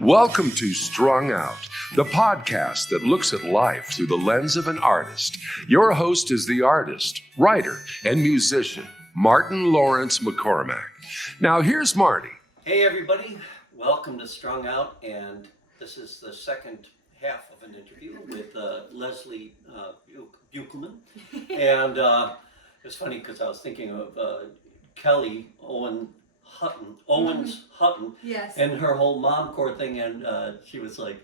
Welcome to Strung Out, the podcast that looks at life through the lens of an artist. Your host is the artist, writer, and musician, Martin Lawrence McCormack. Now here's Marty. Hey everybody, welcome to Strung Out, and this is the second half of an interview with Leslie BEUKELMAN. And it's funny because I was thinking of Kelly Owens Hutton, yes, and her whole mom core thing, and she was like,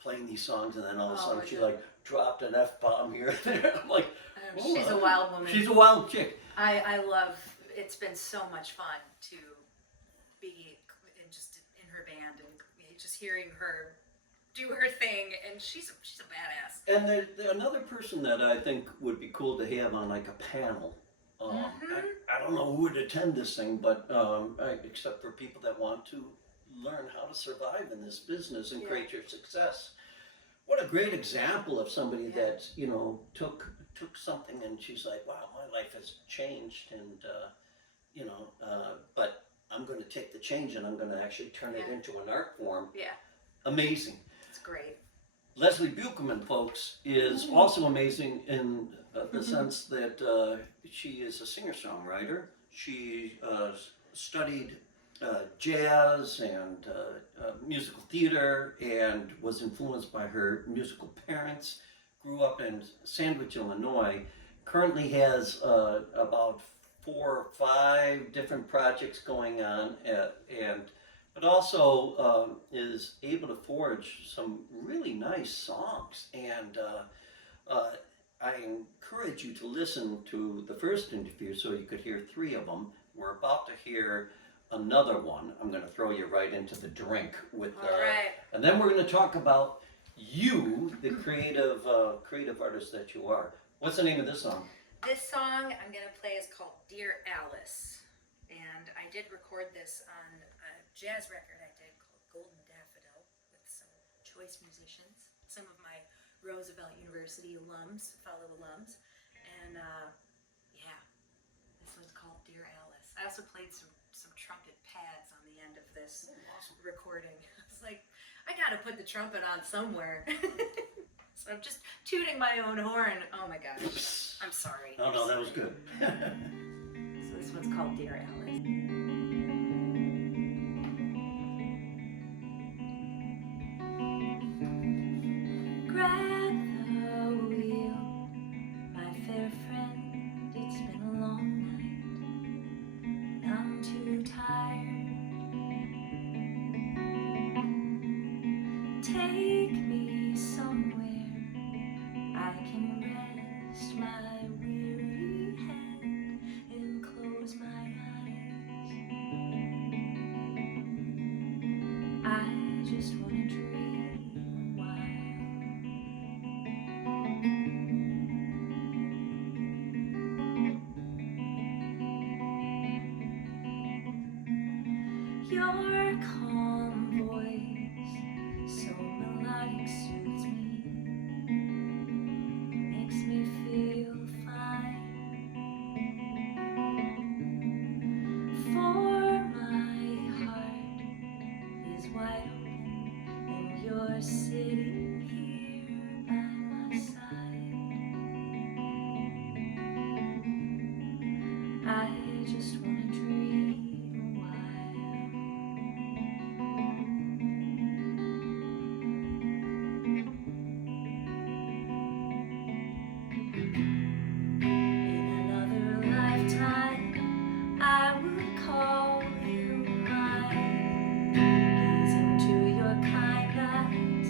playing these songs, and then all of a sudden she like dropped an F-bomb here and there. I'm like, she's a wild woman. She's a wild chick. I love, it's been so much fun to be just in her band and just hearing her do her thing, and she's a badass. And another person that I think would be cool to have on like a panel. I don't know who would attend this thing, but except for people that want to learn how to survive in this business and create your success. What a great example of somebody that took something and she's like, wow, my life has changed, and but I'm going to take the change and I'm going to actually turn it into an art form. Yeah, amazing. It's great. Leslie BEUKELMAN, folks, is also amazing in the sense that she is a singer-songwriter. She studied jazz and musical theater and was influenced by her musical parents. Grew up in Sandwich, Illinois. Currently has about 4 or 5 different projects going on, but also is able to forge some really nice songs. And I encourage you to listen to the first interview so you could hear 3 of them. We're about to hear another one. I'm going to throw you right into the drink with all right. And then we're going to talk about you, the creative artist that you are. What's the name of this song? This song I'm going to play is called Dear Alice, and I did record this on a jazz record I did called Golden Daffodil with some choice musicians, some of my Roosevelt University alums, fellow alums, and this one's called Dear Alice. I also played some trumpet pads on the end of this recording. I was like, I gotta put the trumpet on somewhere. So I'm just tooting my own horn. Oh my gosh, I'm sorry. Oh no, that was good. So this one's called Dear Alice. Grab the wheel, my fair friend, it's been a long night, and I'm too tired. Take me somewhere I can rest my weary head and close my eyes. I just want to dream a while. Your calm voice, so melodic, soothes me, makes me feel fine. For my heart is wide open, and you're sitting here by my side. I just want to dream a while. In another lifetime, I will call you mine. Gaze into your kind eyes,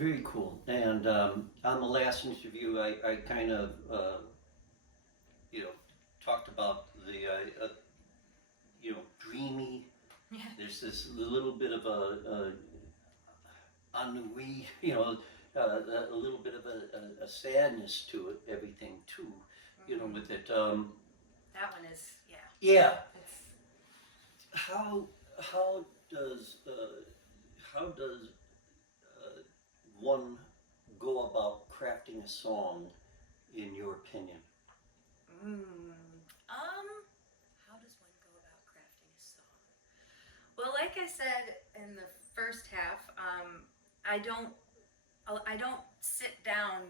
Very cool. And on the last interview, I kind of, you know, talked about the, you know, dreamy. Yeah. There's this little bit of a ennui, you know, a little bit of a sadness to it, everything too, you know, with it. That one is, yeah. Yeah. It's, How does one go about crafting a song, in your opinion? how does one go about crafting a song? Well, like I said in the first half, I don't sit down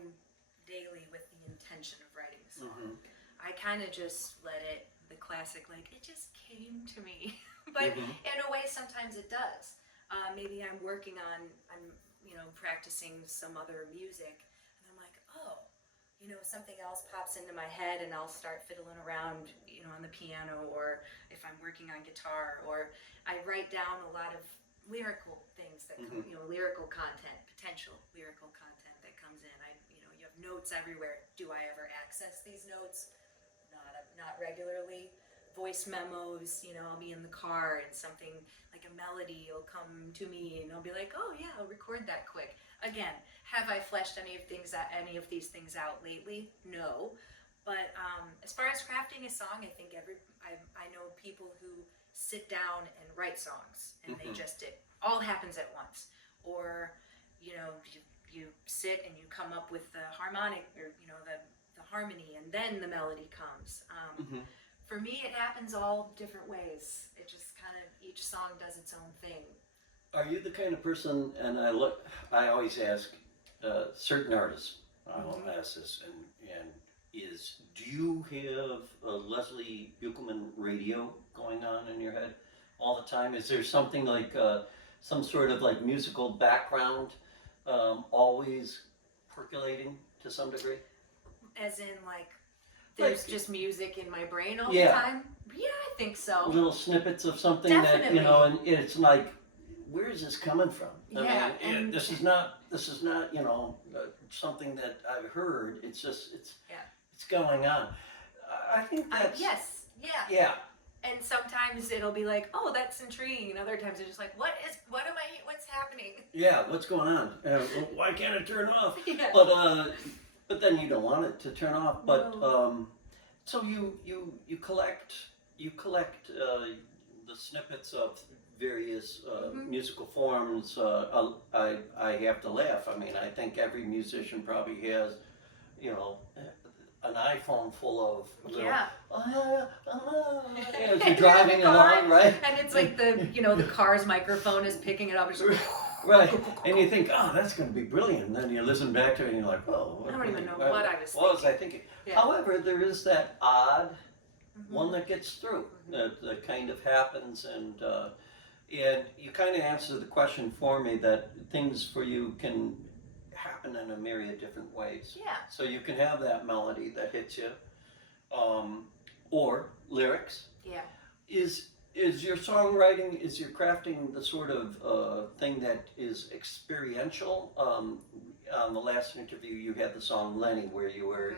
daily with the intention of writing a song. I kind of just let it, the classic, like, it just came to me. But in a way, sometimes it does. Maybe I'm working on, you know, practicing some other music, and I'm like, oh, you know, something else pops into my head, and I'll start fiddling around, you know, on the piano, or if I'm working on guitar, or I write down a lot of lyrical things that come, you know, lyrical content, potential lyrical content that comes in. You know, you have notes everywhere. Do I ever access these notes? Not regularly. Voice memos, you know, I'll be in the car and something like a melody will come to me and I'll be like, oh yeah, I'll record that quick. Again, have I fleshed any of these things out lately? No. But as far as crafting a song, I think I know people who sit down and write songs and they just, it all happens at once. Or, you know, you sit and you come up with the harmonic, or, you know, the harmony, and then the melody comes. For me, it happens all different ways. It just kind of, each song does its own thing. Are you the kind of person, and I always ask certain artists, I'll ask this, and do you have a Leslie Beukelman radio going on in your head all the time? Is there something like some sort of like musical background always percolating to some degree? As in, like, there's just music in my brain all the Yeah. time? Yeah, I think so. Little snippets of something that, you Definitely. know, and it's like, where is this coming from? Yeah, I mean, and- this is not, you know, something that I've heard. It's just, it's going on. I think that's, Yes, yeah. yeah. And sometimes it'll be like, oh, that's intriguing, and other times it's just like, what's happening? Yeah, what's going on? Why can't it turn off? Yeah. But then you don't want it to turn off. But No. so you collect the snippets of various musical forms. I have to laugh. I mean, I think every musician probably has, you know, an iPhone full of little, as you're driving along, right? And it's like the car's microphone is picking it up. It's like, Right, and you think, oh, that's going to be brilliant. And then you listen back to it and you're like, oh, I don't even know what I was What was I thinking? Yeah. However, there is that odd one that gets through, that kind of happens, and you kind of answer the question for me that things for you can happen in a myriad of different ways. Yeah. So you can have that melody that hits you, or lyrics. Yeah. Is your songwriting, is your crafting the sort of thing that is experiential? On the last interview, you had the song Lenny, where you were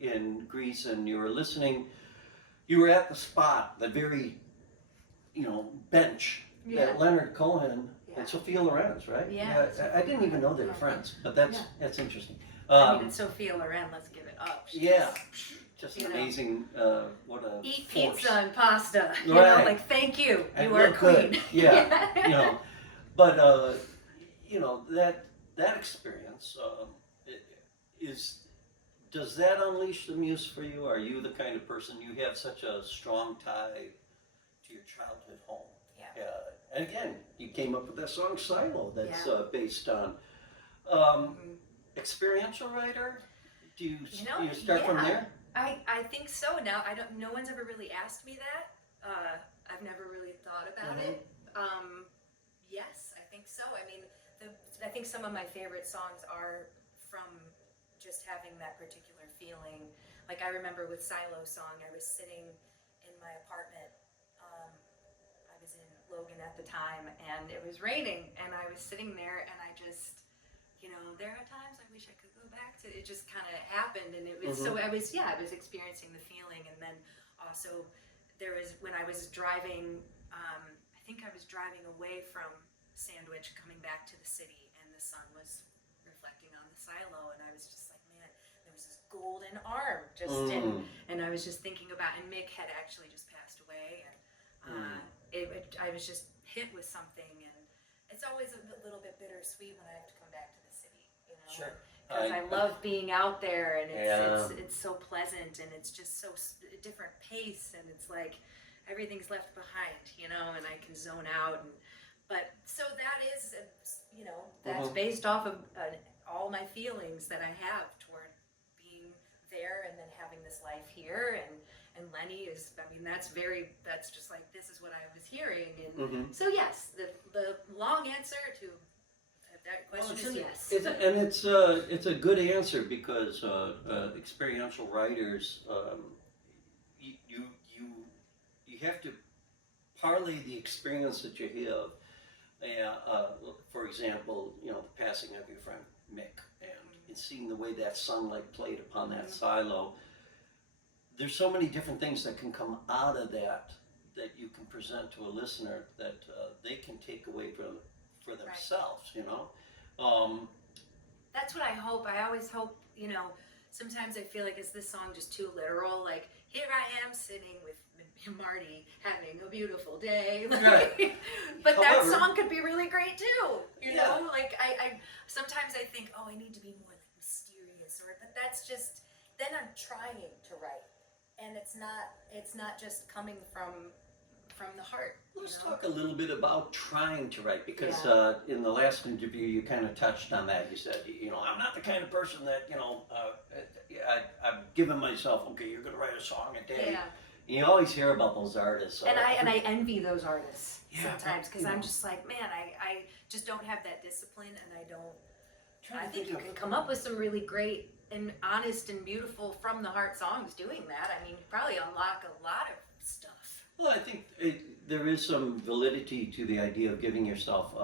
in Greece and you were listening. You were at the spot, the very, you know, bench that Leonard Cohen and Sophia Loren's, right? Yeah. I didn't even know they were friends, but that's interesting. I mean, it's Sophia Loren. Let's give it up. She's just you know, amazing. What a eat force. pizza and pasta. You Right. know, like, thank you. And You are look queen. good. Yeah. You know, but you know, that experience does that unleash the muse for you? Are you the kind of person, you have such a strong tie to your childhood home? Yeah. And again, you came up with that song Silo that's based on experiential writer. Do you start from there? I think so. Now no one's ever really asked me that. I've never really thought about it. Yes, I think so. I mean, I think some of my favorite songs are from just having that particular feeling. Like, I remember with Silo song, I was sitting in my apartment. I was in Logan at the time, and it was raining, and I was sitting there, and I just, there are times I wish I could go back to. It just kind of happened, and it was so I was experiencing the feeling, and then also there was when I was driving. I think I was driving away from Sandwich, coming back to the city, and the sun was reflecting on the silo, and I was just like, man, there was this golden arm just and I was just thinking about, and Mick had actually just passed away, and I was just hit with something, and it's always a little bit bittersweet when I have to come back to the city, Sure. because I love being out there, and it's so pleasant, and it's just so a different pace, and it's like everything's left behind, and I can zone out, but so that is, that's based off of all my feelings that I have toward being there, and then having this life here, and Lenny is, that's just like, this is what I was hearing, and so yes, the long answer to that question is yes. It's a good answer, because experiential writers, you have to parlay the experience that you have. For example, the passing of your friend Mick, and seeing the way that sunlight played upon that silo. There's so many different things that can come out of that you can present to a listener that they can take away for themselves. That's what I hope. I always hope, sometimes I feel like, is this song just too literal? Like, here I am sitting with Marty having a beautiful day. Like, but However, that song could be really great too. You know, like I sometimes I think, oh, I need to be more like mysterious, but that's just, then I'm trying to write, and it's not just coming from the heart. Let's talk a little bit about trying to write, because in the last interview you kind of touched on that. You said, I'm not the kind of person that, I've given myself, okay, you're going to write a song a day. Yeah. And you always hear about those artists. And I envy those artists sometimes, because I'm just like, man, I just don't have that discipline, and I think you can come up with some really great and honest and beautiful from the heart songs doing that. I mean, you probably unlock a lot of stuff. Well, I think there is some validity to the idea of giving yourself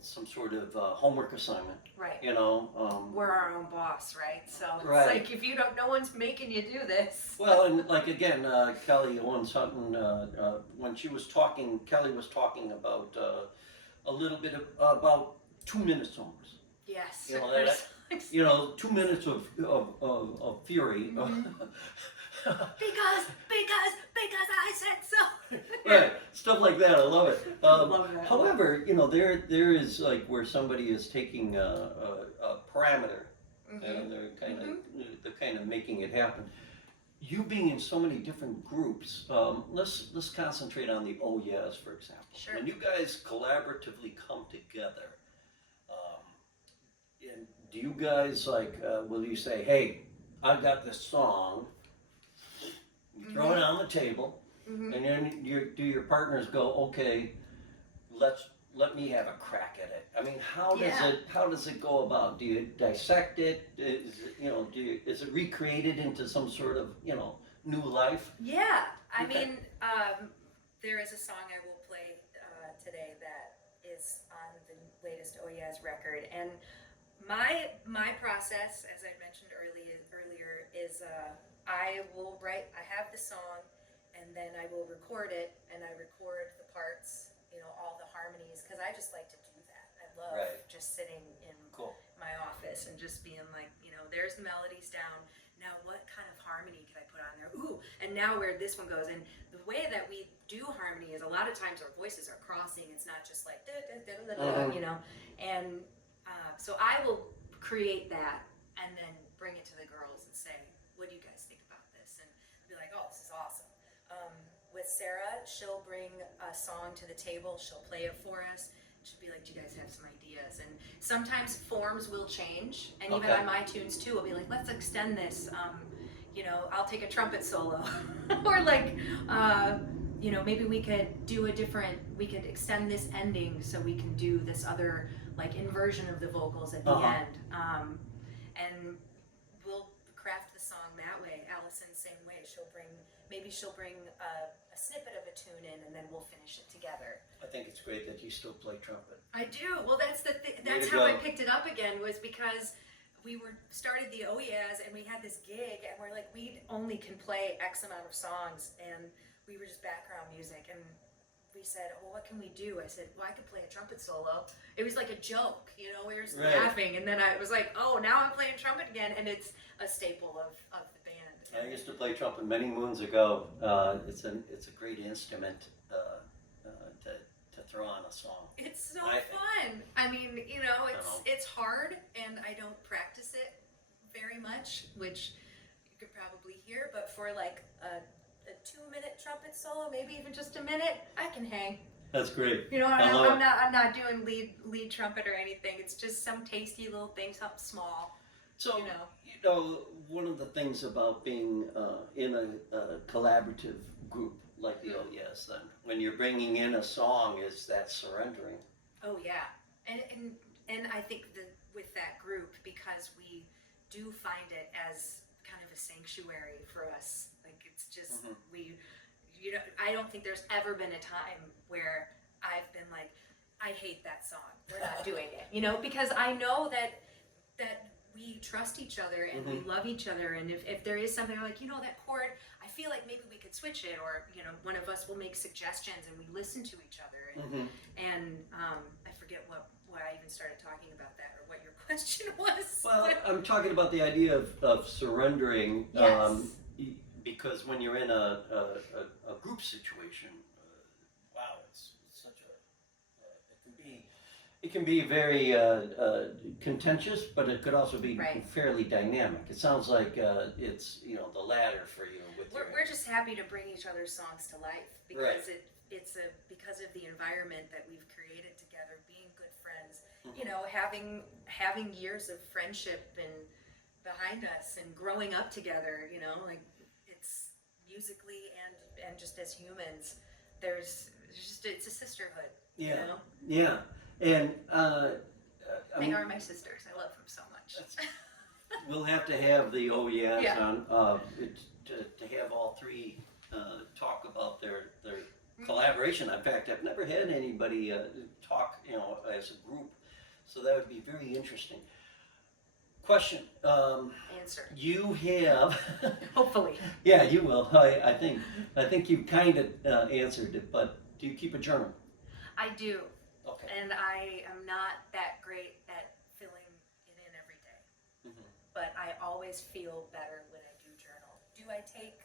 some sort of homework assignment. Right. We're our own boss, right? So it's like, if you don't, no one's making you do this. Well, and like again, Kelly Owens Hutton, when she was talking, Kelly was talking about a little bit about 2-minute songs. Yes. 2 minutes of fury. because I said so. Right, stuff like that. I love it. Love that. However, there is like where somebody is taking a parameter, and they're kind of making it happen. You being in so many different groups, let's concentrate on the Oh Yeahs, for example. Sure. When you guys collaboratively come together, and do you guys will you say, hey, I got this song, you throw it on the table, and then do your partners go, okay, let me have a crack at it? I mean, how does it go about? Do you dissect it? Is it recreated into some sort of new life? Yeah, I mean, there is a song I will play today that is on the latest Oh Yeahs record, and my process, as I mentioned earlier, is I have the song, and then I will record it, and I record the parts, all the harmonies, because I just like to do that. I love just sitting in my office and just being like, there's the melodies down. Now what kind of harmony can I put on there? Ooh, and now where this one goes. And the way that we do harmony is a lot of times our voices are crossing. It's not just like, and so I will create that and then bring it to the girls and say, what do you guys think about this? And be like, oh, this is awesome. With Sarah, she'll bring a song to the table. She'll play it for us. She'll be like, do you guys have some ideas? And sometimes forms will change. And even on my tunes too, we'll be like, let's extend this. I'll take a trumpet solo. Or like, maybe we could extend this ending so we can do this other like inversion of the vocals at the end. And we'll craft the song that way. Allison, same way. She'll bring a snippet of a tune in, in, and then we'll finish it together. I think it's great that you still play trumpet. I do. Well, that's Way that's to how I go. picked it up again, was because we started the Oh Yeahs, and we had this gig, and we're like, we only can play X amount of songs, and we were just background music, and we said, well, what can we do? I said, well, I could play a trumpet solo. It was like a joke, you know, we were just Right. laughing, and then I was like, oh, now I'm playing trumpet again, and it's a staple of the band. I used to play trumpet many moons ago. It's a great instrument to throw on a song. It's so I- fun. I mean, you know, know. it's hard, and I don't practice it very much, which you could probably hear. But for like a 2-minute trumpet solo, maybe even just a minute, I can hang. That's great. You know, I love it. I'm not doing lead trumpet or anything. It's just some tasty little thing, something small. So, you know. one of the things about being in a collaborative group like the Oh Yes, then, when you're bringing in a song, is that surrendering. Oh yeah, and I think that with that group, because we do find it as kind of a sanctuary for us. Like it's just I don't think there's ever been a time where I've been like, I hate that song. We're not doing it. You know, because I know that we trust each other and we love each other, and if there is something like, you know, that chord, I feel like maybe we could switch it, or you know, one of us will make suggestions and we listen to each other, and I forget why I even started talking about that, or what your question was. Well, I'm talking about the idea of surrendering. Yes. Because when you're in a group situation, wow, it's such it can be very contentious, but it could also be Right. fairly dynamic. It sounds like it's the latter for you. We're just happy to bring each other's songs to life, because it's because of the environment that we've created together, being good friends, you know, having years of friendship and behind us, and growing up together, you know, like it's musically and just as humans, it's a sisterhood. Yeah. You know? Yeah, and They are my sisters. I love them so much. we'll have to have the Oh Yes Yeah. on to have all three talk about their collaboration. In fact, I've never had anybody talk, as a group, so that would be very interesting. Question. Answer. You have. Hopefully. Yeah, you will. I think you kind of answered it, but do you keep a journal? I do. Okay. And I am not that great at filling it in every day. But I always feel better when I do journal. Do I take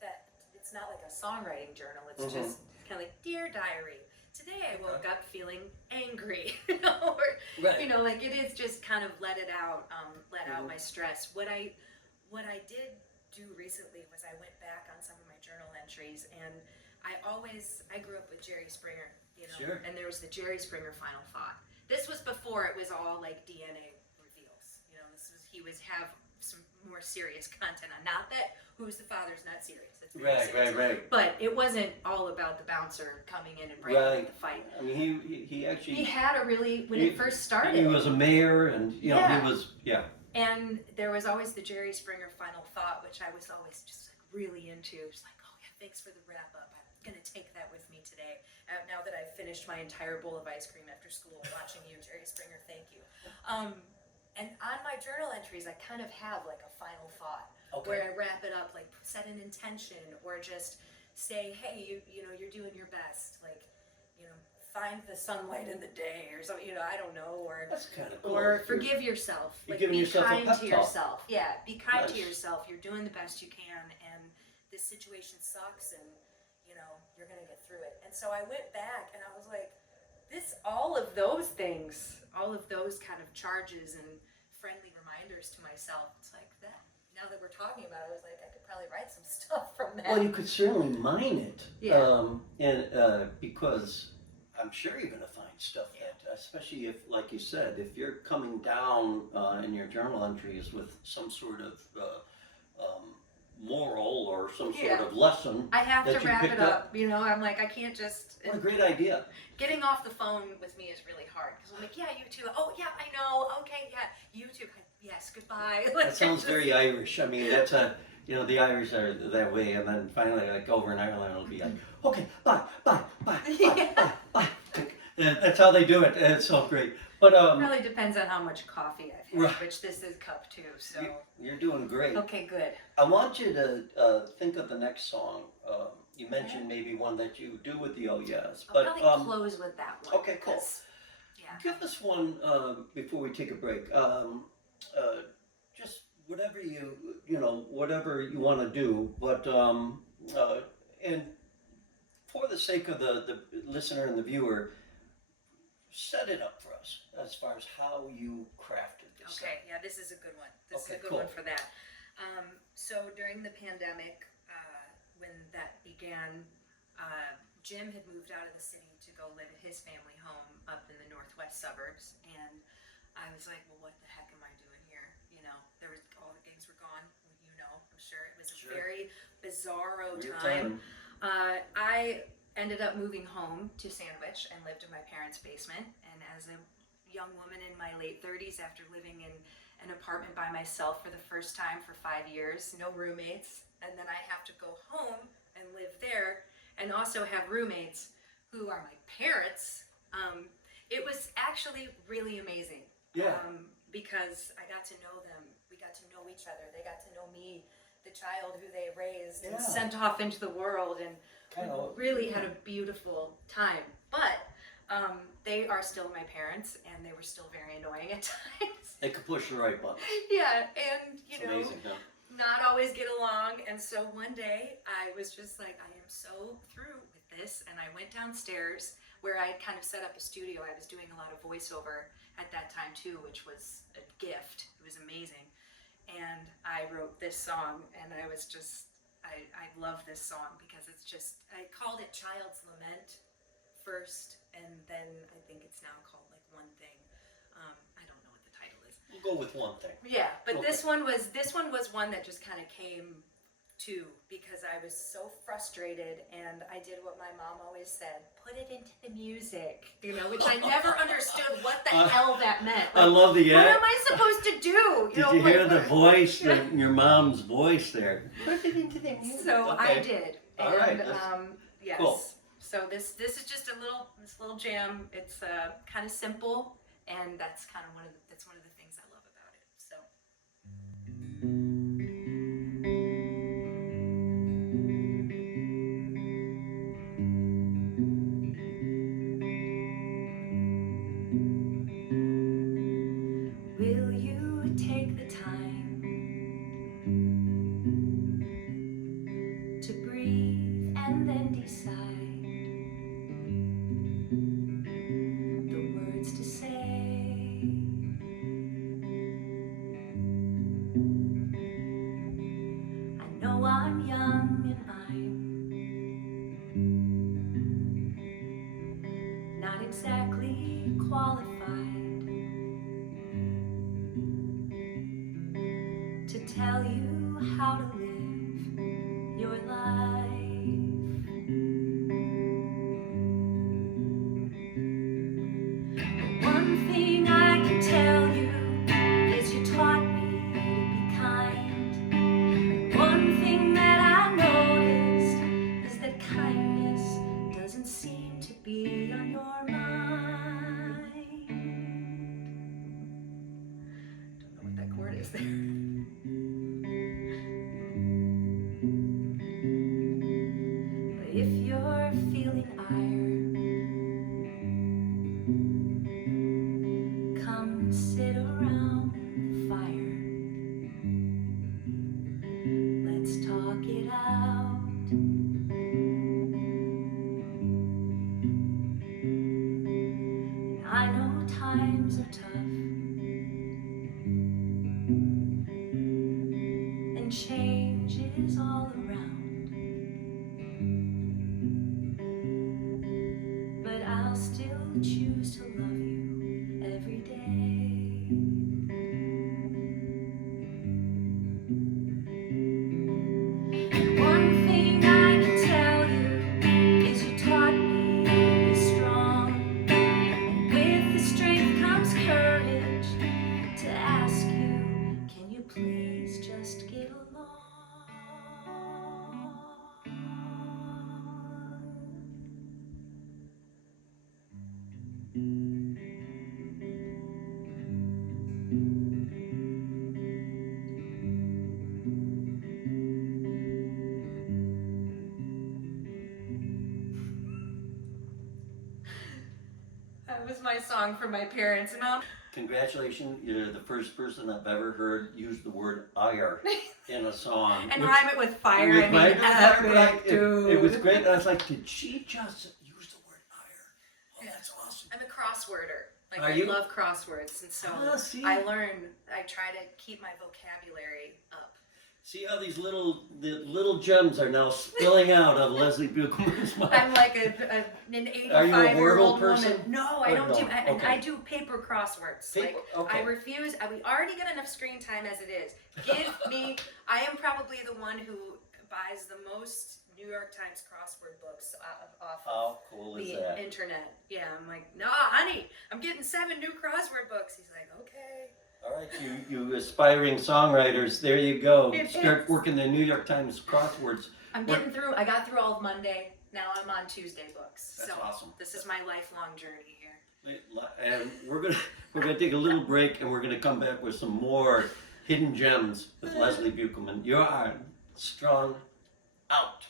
that? It's not like a songwriting journal. It's just kind of like, Dear Diary. Today I woke up feeling angry. Or, Right. you know, like it is just kind of let it out, let out my stress. What I did do recently was I went back on some of my journal entries, and I grew up with Jerry Springer, you know, Sure. and there was the Jerry Springer Final Thought. This was before it was all like DNA reveals, you know. He was have some more serious content on. Not that Who's the Father's not serious. It's very serious. Right. But it wasn't all about the bouncer coming in and breaking up the fight. I mean, he actually. He had a really, when it first started. He was a mayor, and Yeah. he was And there was always the Jerry Springer Final Thought, which I was always just like really into. Just like, oh yeah, thanks for the wrap up. I'm gonna take that with me today. Now that I've finished my entire bowl of ice cream after school, watching you, Jerry Springer, thank you. And on my journal entries, I kind of have like a final thought where I wrap it up, like set an intention, or just say, hey, you know, you're doing your best, like, you know, find the sunlight in the day, or something, you know, I don't know, or That's kind of cool. or forgive yourself, You're like giving be yourself a kind pep to talk. yourself. Yeah, be kind to Nice. yourself. You're doing the best you can, and this situation sucks, and you know you're gonna get through it. And so I went back, and I was like, all of those things, all of those kind of charges and friendly reminders to myself. It's like that. Now that we're talking about it, I was like, I could probably write some stuff from that. Well, you could certainly mine it. Yeah. And because I'm sure you're going to find stuff that, especially if, like you said, if you're coming down in your journal entries with some sort of moral or some sort of lesson. I have that to you wrap picked it up. You know, I'm like, I can't just. What a great idea. Getting off the phone with me is really hard, because I'm like, yeah, you too. Oh, yeah, I know. Okay, yeah, you too. Yes, goodbye. That sounds very Irish. I mean, You know, the Irish are that way, and then finally, like over in Ireland, it'll be like, okay, bye, bye, bye, bye, bye, bye. That's how they do it. And it's so great. But Really depends on how much coffee I've had, Right. which this is cup too. So you're doing great. okay, good. I want you to think of the next song. You mentioned maybe one that you do with the Oh Yes, I'll but probably close with that one. okay, cool. 'Cause, yeah. Give us one before we take a break. Just whatever whatever you want to do, but and for the sake of the listener and the viewer, set it up for us as far as how you crafted this. Okay, yeah, this is a good one. This Okay, is a good cool. one for that. So during the pandemic, when that began, Jim had moved out of the city to go live at his family home up in the northwest suburbs, and I was like, well, what the heck am I doing here? You know, all the gigs were gone. You know, I'm sure it was a Sure. very bizarro Weird time. I ended up moving home to Sandwich and lived in my parents' basement. And as a young woman in my late 30s, after living in an apartment by myself for the first time for 5 years, no roommates, and then I have to go home and live there and also have roommates who are my parents, it was actually really amazing. Yeah. Because I got to know them. We got to know each other. They got to know me, the child who they raised and Yeah. sent off into the world, and Kinda- we really had a beautiful time. But they are still my parents, and they were still very annoying at times. They could push the right button. Yeah, and It's amazing, huh? not always get along. And so one day I was just like, I am so through with this. And I went downstairs where I had kind of set up a studio. I was doing a lot of voiceover at that time too, which was a gift. It was amazing. And I wrote this song, and I was just, I love this song because it's just, I called it Child's Lament first, and then I think it's now called like One Thing. I don't know what the title is. We'll go with one thing. Yeah, but Okay. this one was one that just kind of came to because I was so frustrated, and I did what my mom always said: put it into the music, which I never understood what the hell that meant. I love the What am I supposed to do? Did you hear the voice, your mom's voice there? Put it into the music. So Okay. I did. All And, right, that's yes. cool. So this is just a little jam. It's kind of simple, and that's kind of one of the things I love about it. So. Will you take the time to breathe and then decide the words to say? I know I'm young and I'm not exactly qualified to tell you how to live your life. But one thing I can tell you is you taught me to be kind. One thing that I noticed is that kindness doesn't seem to be on your mind. Don't know what that chord is there. But if you're feeling ire, come sit around the fire. Let's talk it out. And I know times are tough, and change is all around. But I'll still choose to love you every day. One thing I can tell you is you taught me to be strong. And with the strength comes courage. That was my song for my parents. Mom. Congratulations, you're the first person I've ever heard use the word ire in a song. And rhyme it with fire. With I mean, fire, epic, dude. it was great. I was like, did she just use the word ire? Oh, that's awesome. I'm a crossworder. Like, Are I you? love crosswords, and so See? I try to keep my vocabulary up. See how the little gems are now spilling out of Leslie Beukelman's mouth. I'm like an Are you a 85-year-old Wordle person? woman. No, I Or don't no? do. Okay. I do paper crosswords. Paper? Like, Okay. I refuse. We already get enough screen time as it is. Give me. I am probably the one who buys the most New York Times crossword books off How cool is the that? internet. Yeah, I'm like, no, honey, I'm getting 7 new crossword books. He's like, okay. All right, you aspiring songwriters, there you go. It Start is. working the New York Times crosswords. I'm getting through. I got through all of Monday. Now I'm on Tuesday books. That's so awesome. This is my lifelong journey here. And we're gonna take a little break, and we're gonna come back with some more hidden gems with Leslie Beukelman. You are strung out.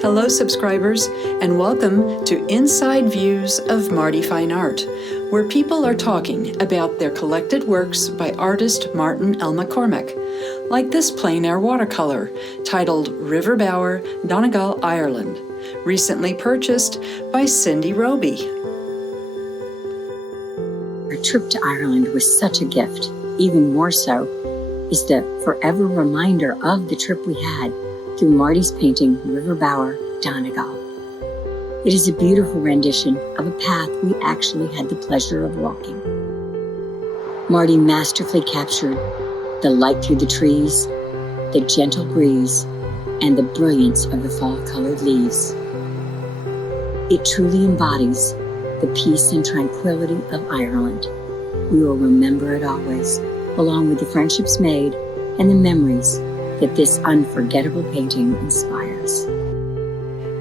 Hello, subscribers, and welcome to Inside Views of Marty Fine Art, where people are talking about their collected works by artist Martin L. McCormack, like this plein air watercolor titled River Bower, Donegal, Ireland, recently purchased by Cindy Roby. Our trip to Ireland was such a gift. Even more so is the forever reminder of the trip we had through Marty's painting, River Bower, Donegal. It is a beautiful rendition of a path we actually had the pleasure of walking. Marty masterfully captured the light through the trees, the gentle breeze, and the brilliance of the fall-colored leaves. It truly embodies the peace and tranquility of Ireland. We will remember it always, along with the friendships made and the memories that this unforgettable painting inspires.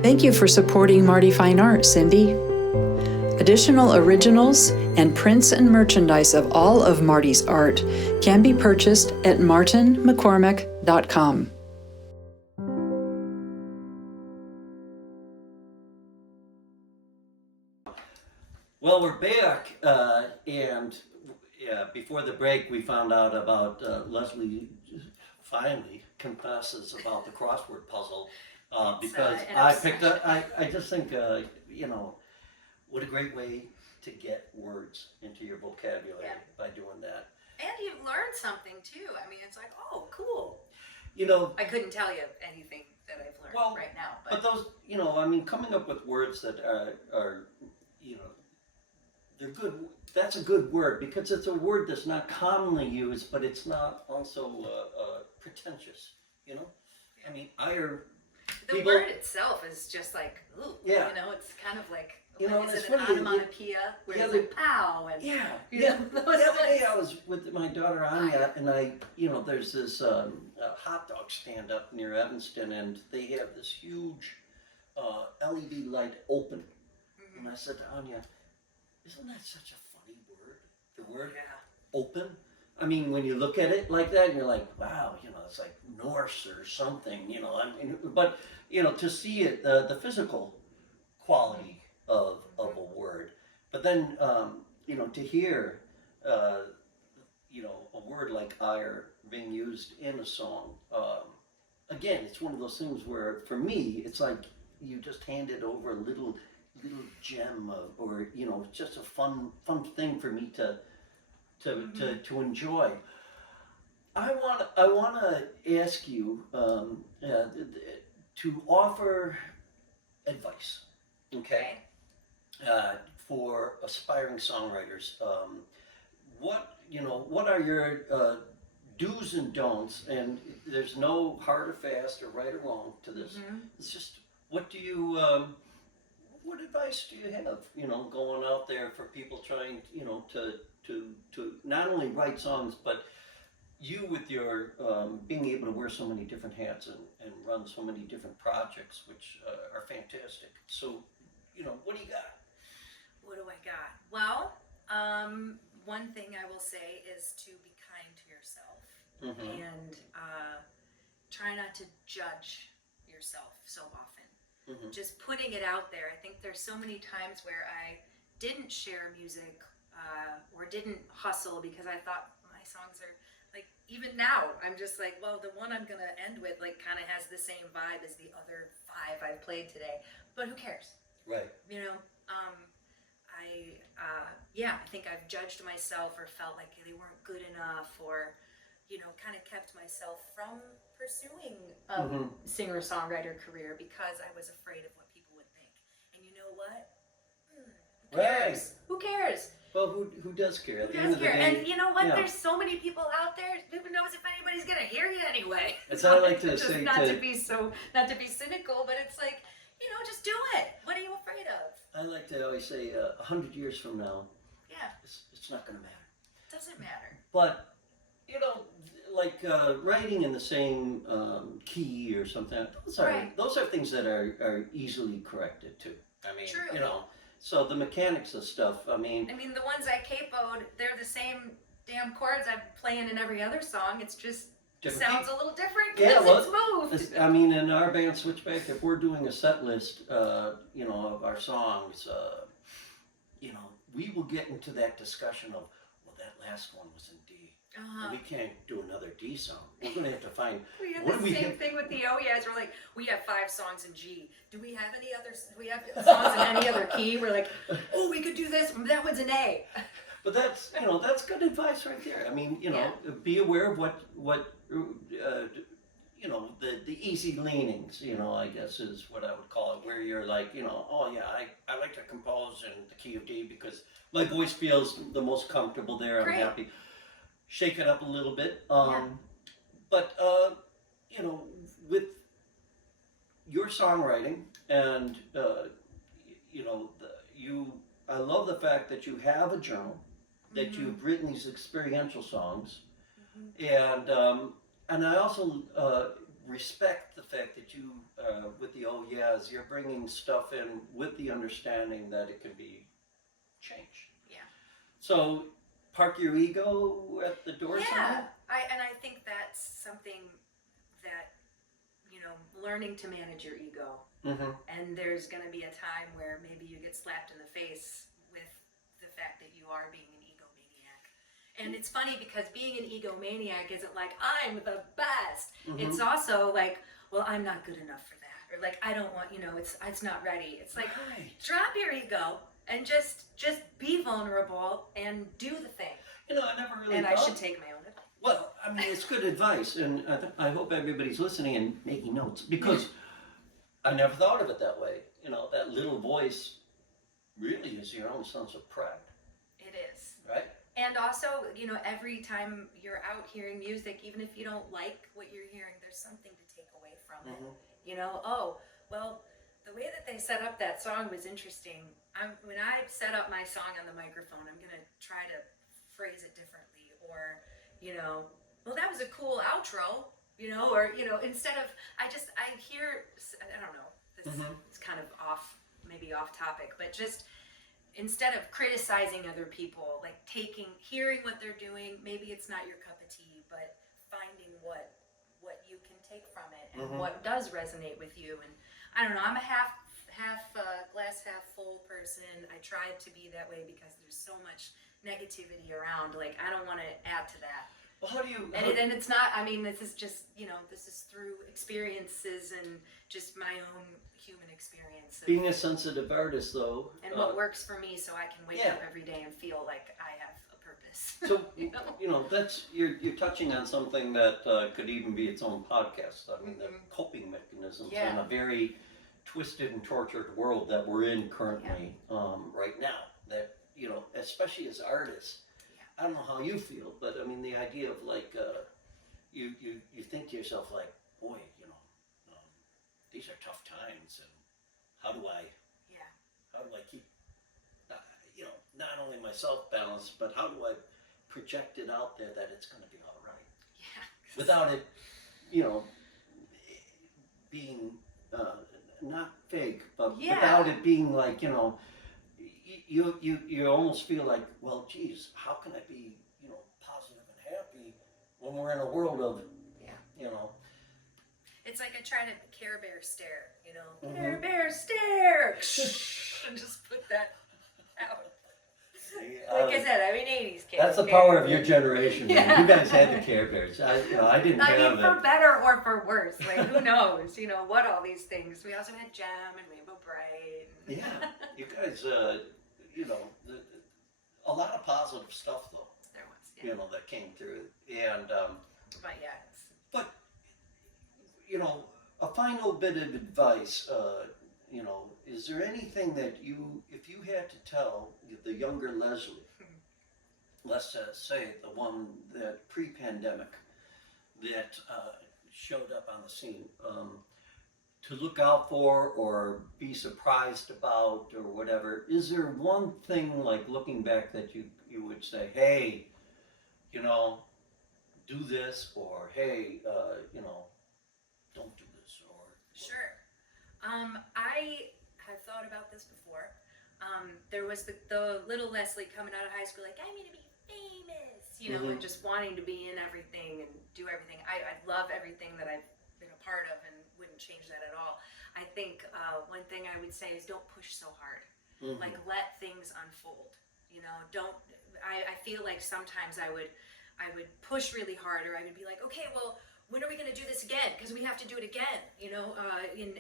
Thank you for supporting Marty Fine Art, Cindy. Additional originals and prints and merchandise of all of Marty's art can be purchased at martinmccormack.com. Well, we're back, and before the break, we found out about Leslie finally confesses about the crossword puzzle because I picked up. I just think what a great way to get words into your vocabulary by doing that. And you learned something too. I mean, it's like, oh, cool. I couldn't tell you anything that I've learned right now. But those, coming up with words that are they're good. That's a good word because it's a word that's not commonly used, but it's not also pretentious. I mean, the word itself is just like, ooh, it's kind of like, is it an onomatopoeia where it's like pow and the other day I was with my daughter Anya, and there's this hot dog stand up near Evanston, and they have this huge LED light open, and I said to Anya, isn't that such a funny word? The word open? I mean, when you look at it like that, and you're like, wow, it's like Norse or something, but to see it, the physical quality of a word, but then, to hear, a word like ire being used in a song, again, it's one of those things where, for me, it's like you just handed over a little gem or just a fun thing for me to enjoy. I want to ask you to offer advice, okay? For aspiring songwriters. What are your do's and don'ts? And there's no hard or fast or right or wrong to this. It's just, what advice do you have, going out there for people trying, to not only write songs, but you with your being able to wear so many different hats and run so many different projects, which are fantastic. So, what do you got? What do I got? Well, one thing I will say is to be kind to yourself and try not to judge yourself so often. Mhm. Just putting it out there. I think there's so many times where I didn't share music or didn't hustle because I thought my songs are like, even now, I'm just like, well, the one I'm going to end with like kind of has the same vibe as the other 5 I've played today. But who cares? Right. You know, I think I've judged myself or felt like they weren't good enough, or, you know, kind of kept myself from pursuing a Mhm. singer-songwriter career because I was afraid of what people would think. And you know what? Who Right. cares? Who cares? Well, who does care? At Who the end does of the care? day, And you know what? yeah. There's so many people out there. Who knows if anybody's gonna hear you anyway? As I like to Just say not to- to be cynical, but it's like, you know, just do it. What are you afraid of? I like to always say 100 years from now, Yeah, it's not going to matter. doesn't matter. But, you know, like writing in the same key or something, Right. those are things that are easily corrected too. I mean, True. you know, so the mechanics of stuff, I mean, The ones I capoed, they're the same damn chords I'm playing in every other song. It's just Different sounds key. a little different Yeah, because well, it's moved. I mean, in our band Switchback, if we're doing a set list, you know, of our songs, you know, we will get into that discussion of, well, that last one was in D. Uh-huh. We can't do another D song. We're going to have to find. We had what the do we same have- thing with the Oh Yeahs. We're like, we have 5 songs in G. Do we have any other? Do we have songs in any other key? We're like, oh, we could do this. That one's an A. But that's, you know, that's good advice right there. I mean, you know, be aware of what you know, the easy leanings, you know, I guess is what I would call it, where you're like, you know, oh yeah, I like to compose in the key of D because my voice feels the most comfortable there. Great. I'm happy. Shake it up a little bit. Yeah. But, you know, with your songwriting and, you know, I love the fact that you have a journal, that you've written these experiential songs, and I also respect the fact that you, with the Oh Yeahs, you're bringing stuff in with the understanding that it can be changed. Yeah. So, park your ego at the door Yeah. somewhere? I think that's something that, you know, learning to manage your ego. Mm-hmm. And there's going to be a time where maybe you get slapped in the face with the fact that you are being an egomaniac. And it's funny because being an egomaniac isn't like, I'm the best. It's also like, well, I'm not good enough for that. Or like, I don't want, you know, it's not ready. It's like, Right. drop your ego and just be vulnerable and do the thing. You know, I never really And I thought. should take my own advice. Well, I mean, it's good advice, and I hope everybody's listening and making notes, because I never thought of it that way. You know, that little voice really is your own sense of pride, It is. right? And also, you know, every time you're out hearing music, even if you don't like what you're hearing, there's something to take away from it. You know, oh, well, the way that they set up that song was interesting. When I set up my song on the microphone, I'm going to try to phrase it differently. Or, you know, well, that was a cool outro, you know, or, you know, instead of, I hear, I don't know, this is kind of maybe off topic, but just instead of criticizing other people, like hearing what they're doing, maybe it's not your cup of tea, but finding what you can take from it and what does resonate with you. And I don't know, I'm a half glass half full person. I try to be that way because there's so much negativity around. Like, I don't want to add to that. Well, how do you? And it's not, I mean, this is just, you know, this is through experiences and just my own human experience. Being a sensitive artist, though. And what works for me, so I can wake Yeah. up every day and feel like I have a purpose. So You know? that's you're touching on something that could even be its own podcast. I mean, the coping mechanisms in Yeah. a very twisted and tortured world that we're in currently, right now. That, you know, especially as artists, I don't know how you feel, but I mean, the idea of like you think to yourself like, boy, you know, these are tough times, and how do I keep, you know, not only myself balanced, but how do I project it out there that it's going to be all right, without it, you know, being not fake, but without it being like, you know, you almost feel like, well, geez, how can I be, you know, positive and happy when we're in a world of, you know. It's like I try to Care Bear stare, you know, Care Bear stare, and just put that out. Like I said, I'm an '80s kid. That's the power of your generation, man. Yeah. You guys had the Care Bears. I didn't I have mean, for it. better or for worse. Like, who knows? You know, what all these things. We also had Gem and Rainbow Bright. And Yeah, you guys, you know, a lot of positive stuff though. there was, yeah. You know, that came through, and But yeah, it's, but you know, a final bit of advice. You know, is there anything that you, if you had to tell the younger Leslie, let's say the one that pre-pandemic that showed up on the scene, to look out for or be surprised about or whatever, is there one thing, like looking back, that you would say, hey, you know, do this, or hey, you know, don't do this, or sure. I have thought about this before. There was the little Leslie coming out of high school, like, I'm going to be famous, you know, and just wanting to be in everything and do everything. I love everything that I've been a part of and wouldn't change that at all. I think one thing I would say is don't push so hard. Like, let things unfold. You know, don't. I feel like sometimes I would push really hard, or I would be like, okay, well, when are we going to do this again? Because we have to do it again, you know.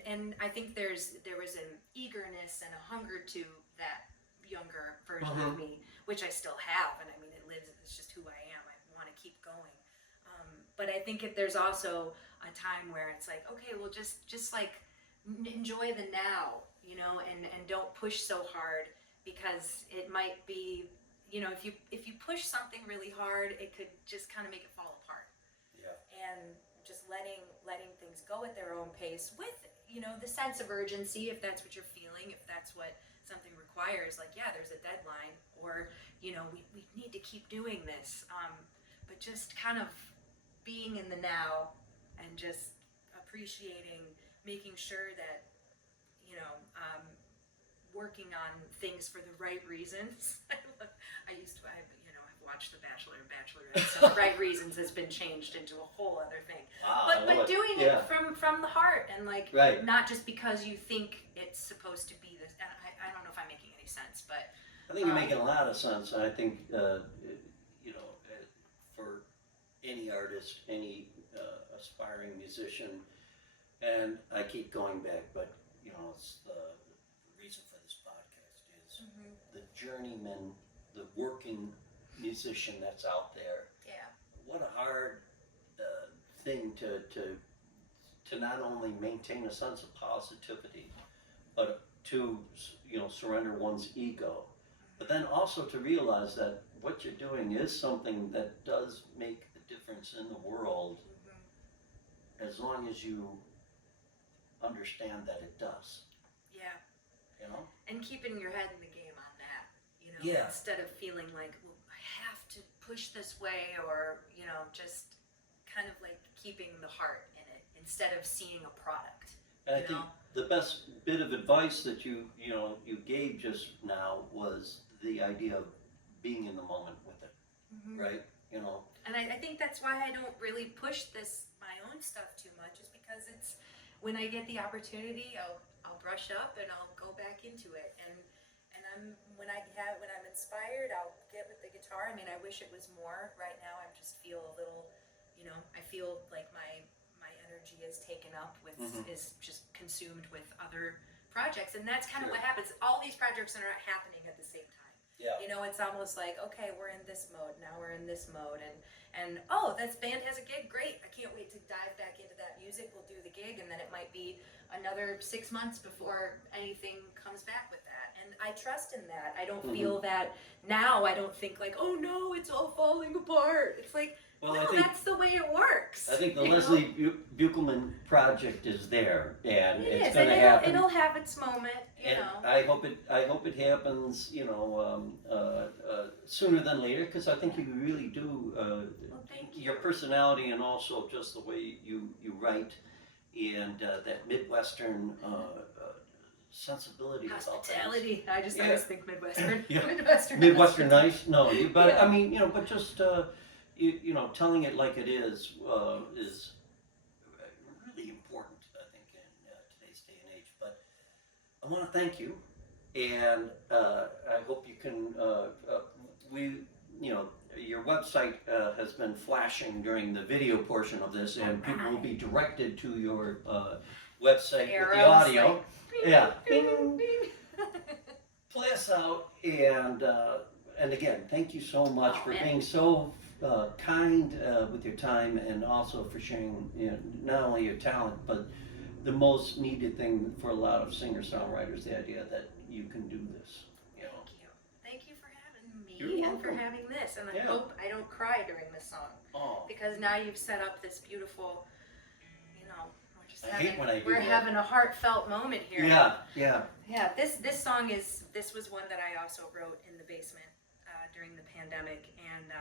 And I think there was an eagerness and a hunger to that younger version of me, which I still have, and I mean, it lives. It's just who I am. I want to keep going. But I think there's also a time where it's like, okay, well, just like enjoy the now, you know, and don't push so hard, because it might be, you know, if you push something really hard, it could just kind of make it fall apart. yeah. And just letting things go at their own pace with, you know, the sense of urgency, if that's what you're feeling, if that's what something requires, like, yeah, there's a deadline, or, you know, we need to keep doing this, but just kind of being in the now and just appreciating, making sure that, you know, working on things for the right reasons. I've watched The Bachelor and Bachelorette, so the right reasons has been changed into a whole other thing. Wow, But doing it from the heart, and like, Right. not just because you think it's supposed to be this. And I don't know if I'm making any sense, but I think you're making a lot of sense. I think, you know, for any artist, any aspiring musician, and I keep going back, but, you know, it's the reason for this podcast is the journeyman, the working musician that's out there. yeah, What a hard thing to not only maintain a sense of positivity, but to, you know, surrender one's ego, but then also to realize that what you're doing is something that does make a difference in the world, as long as you understand that it does. yeah. You know? And keeping your head in the game on that, you know, Yeah. instead of feeling like, well, I have to push this way, or, you know, just kind of like keeping the heart in it instead of seeing a product. And I You think know? the best bit of advice that you gave just now was the idea of being in the moment with it, right? You know. And I think that's why I don't really push my own stuff too much, is because it's, when I get the opportunity, I'll brush up and I'll go back into it. And when I'm inspired, I'll get with the guitar. I mean, I wish it was more. Right now, I just feel a little, you know, I feel like my energy is taken up with, is just consumed with other projects, and that's kind of what happens. All these projects are not happening at the same time. Yeah. You know, it's almost like, okay, we're in this mode, now we're in this mode, and oh, this band has a gig, great, I can't wait to dive back into that music, we'll do the gig, and then it might be another 6 months before anything comes back with that. And I trust in that. I don't feel that now. I don't think like, oh no, it's all falling apart. It's like, Well, no, I think, that's the way it works. I think the you know? Leslie Beukelman project is there, and It it's is, going to and happen. it'll have its moment, you And know. I hope it happens, you know, sooner than later, because I think you really do. Well, thank you. Your personality, and also just the way you write, and that Midwestern sensibility about things. Hospitality. I just Yeah. always think Midwestern. Yeah. Midwestern. Midwestern nice? No, but Yeah. I mean, you know, but just you know, telling it like it is really important. I want to thank you, and I hope you can. Your website has been flashing during the video portion of this, and people will be directed to your website with the audio. Like, Yeah. bing, bing. Play us out, and again, thank you so much Oh, for man. being so kind with your time, and also for sharing, not only your talent but the most needed thing for a lot of singer-songwriters, the idea that you can do this. Thank you for having me. You're and for welcome. having this. And I Yeah. hope I don't cry during this song. Oh, Because now you've set up this beautiful, we're just I hate when I do we're that. having a heartfelt moment here. yeah, yeah. Yeah, this song this was one that I also wrote in the basement during the pandemic, and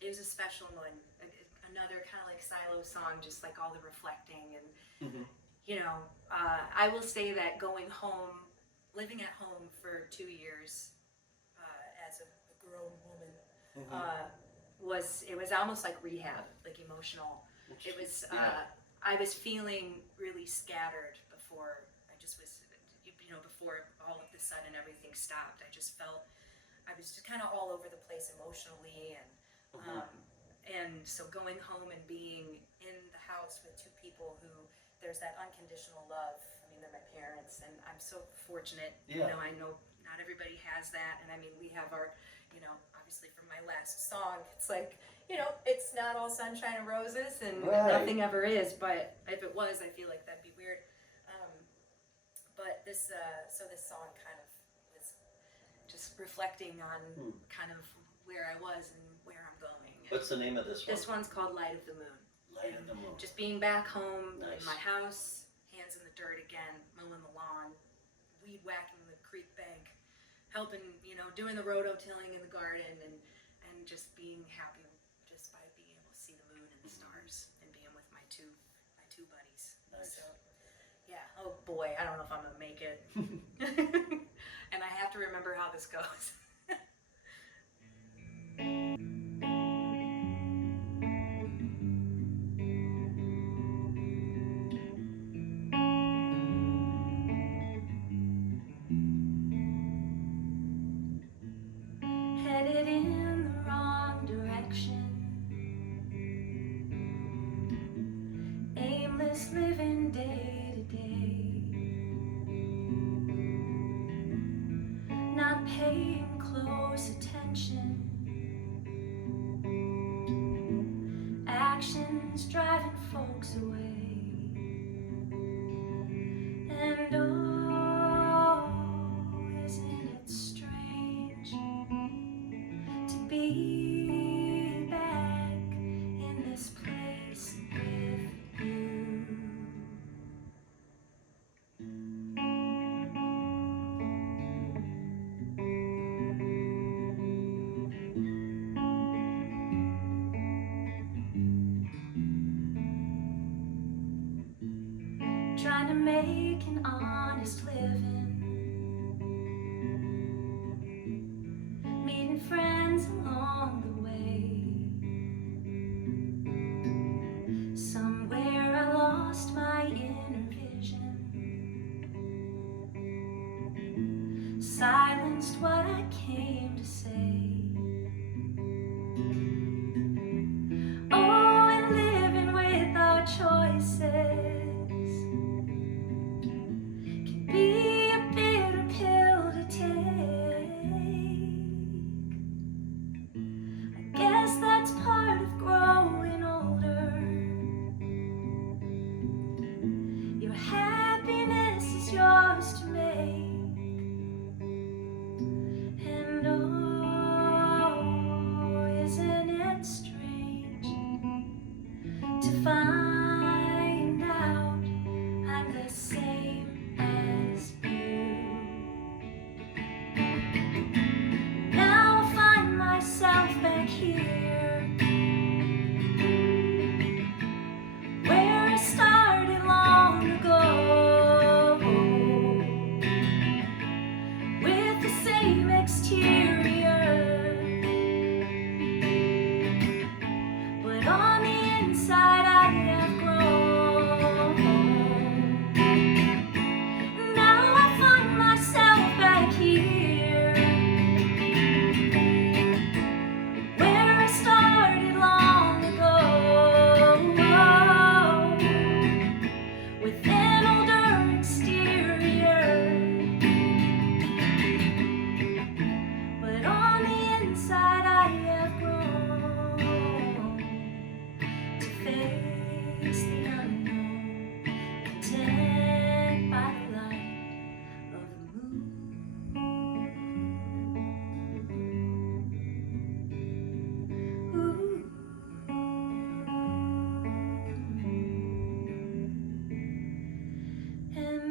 it was a special one. Another kind of like silo song, just like all the reflecting, and Mhm. I will say that going home, living at home for 2 years as a grown woman, it was almost like rehab, like emotional. It was Yeah. I was feeling really scattered before I just was, before all of the sudden everything stopped. I just felt I was just kind of all over the place emotionally, and so going home and being in the house with two people who there's that unconditional love. I mean, they're my parents, and I'm so fortunate. Yeah. I know not everybody has that, and I mean, we have our, obviously from my last song, it's like, it's not all sunshine and roses, and Right. nothing ever is. But if it was, I feel like that'd be weird. But this song kind of was just reflecting on kind of where I was and where I'm going. What's the name of this one? This one's called Light of the Moon. Light of the Moon. Just being back home Nice. in my house, hands in the dirt again, mowing the lawn, weed whacking the creek bank, helping, doing the rototilling in the garden, and just being happy just by being able to see the moon and the stars and being with my two buddies. Nice. So, yeah. Oh boy, I don't know if I'm gonna make it. And I have to remember how this goes. Headed in the wrong direction, aimless living day to day, not paying close attention, actions driving folks away, and oh, isn't it strange to be back in this place with you. Trying to make an honest living, meeting friends along the way. Somewhere I lost my inner vision, silenced what I came to say. Oh, and living without choices can be a bitter pill to take. I guess that's part of growing older. Your happiness is yours to make, and oh,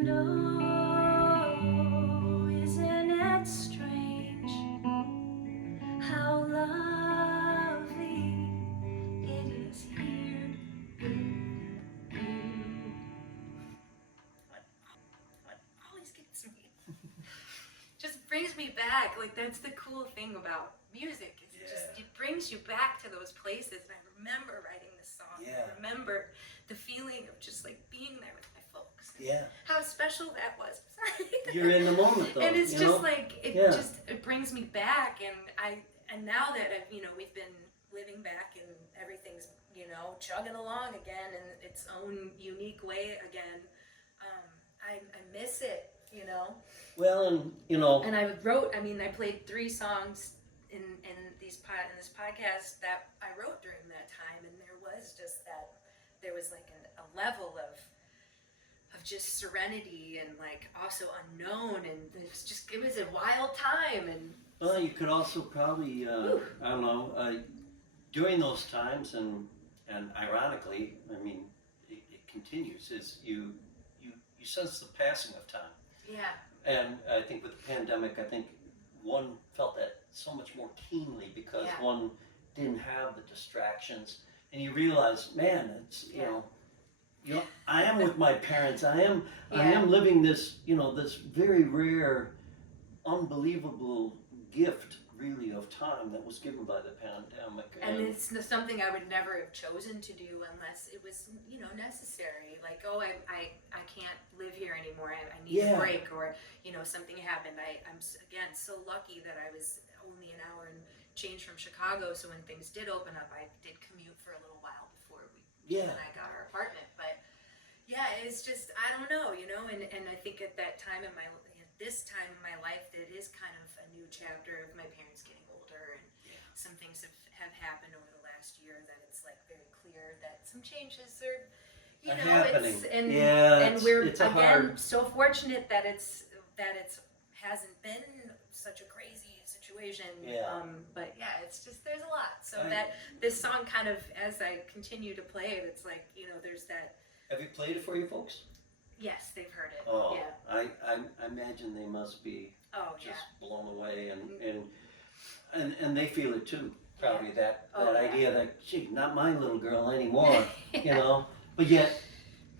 And oh, isn't it strange how lovely it is here with you? What always gets me. Just brings me back. Like, that's the cool thing about music. Is it brings you back to those places. And I remember writing this song. Yeah. I remember the feeling of just like being there with my folks. Yeah. How special that was. Sorry. You're in the moment, though. And it's you just know? like it Yeah. it brings me back, and now that I've, we've been living back and everything's chugging along again in its own unique way again. I miss it. Well, and And I played 3 songs in this podcast that I wrote during that time, and there was like a level of just serenity and like also unknown, and it was a wild time. And well, you could also probably I don't know, during those times, and ironically, I mean, it continues, is you sense the passing of time. yeah. And I think with the pandemic, I think one felt that so much more keenly because Yeah. one didn't have the distractions, and you realize, man, it's I am with my parents. I am living this this very rare, unbelievable gift, really, of time that was given by the pandemic. And it's something I would never have chosen to do unless it was, necessary. Like, oh, I can't live here anymore. I need a break, or, something happened. I'm again so lucky that I was only an hour and change from Chicago. So when things did open up, I did commute for a little while before when I got our apartment. But yeah, it's just, I don't know, and I think at that time this time in my life, that is kind of a new chapter of my parents getting older, and some things have happened over the last year that it's like very clear that some changes are, happening. And we're it's a again hard... so fortunate that it hasn't been such a crazy situation. Yeah. But yeah, it's just, there's a lot. So that this song kind of, as I continue to play it, it's like, there's that. Have you played it for your folks? Yes, they've heard it. Oh, yeah. I imagine they must be just blown away, and they feel it too. Probably that idea that, gee, not my little girl anymore, but yet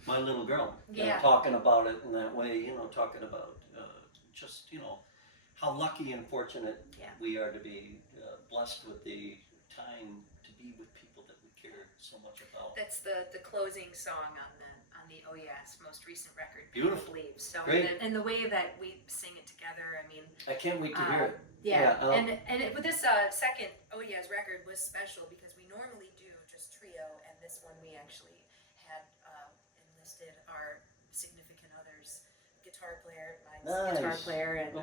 my little girl. Talking about it in that way, talking about just how lucky and fortunate we are to be blessed with the time to be with people that we care so much about. That's the closing song on the Oh Yes most recent record, Beautiful. Leaves. So Great. and the way that we sing it together, I mean, I can't wait to hear it. With this second Oh Yes record was special because we normally do just trio, and this one we actually had enlisted our significant others, guitar player, mine's guitar player, and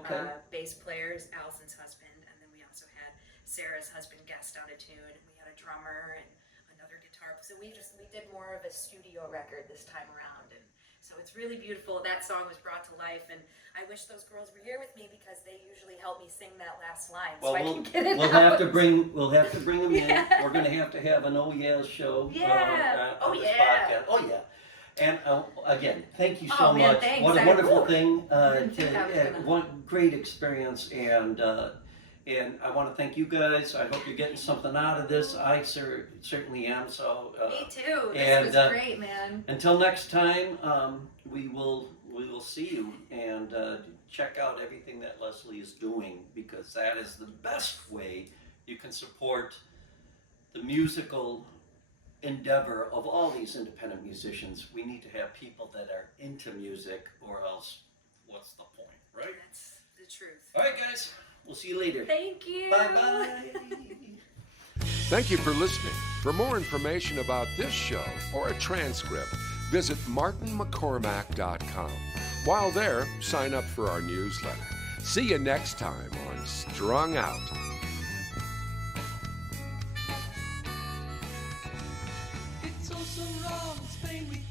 bass players, Allison's husband, and then we also had Sarah's husband guest on a tune, and we had a drummer and another guitar. So we did more of a studio record this time around, and so it's really beautiful. That song was brought to life, and I wish those girls were here with me because they usually help me sing that last line. Well, so I can get it we'll out. have to bring them in. We're going to have an Oh Yeah show. On this podcast. Oh yeah. And again, thank you so much. Thanks. What a wonderful thing! One great experience, and I want to thank you guys. I hope you're getting something out of this. I certainly am. So me too. This was great, man. Until next time, we will see you, and check out everything that Leslie is doing, because that is the best way you can support the musical endeavor of all these independent musicians. We need to have people that are into music, or else what's the point, right? That's the truth. All right, guys. We'll see you later. Thank you. Bye-bye. Thank you for listening. For more information about this show or a transcript, visit martinmccormack.com. While there, sign up for our newsletter. See you next time on Strung Out. It's also wrong, Spain we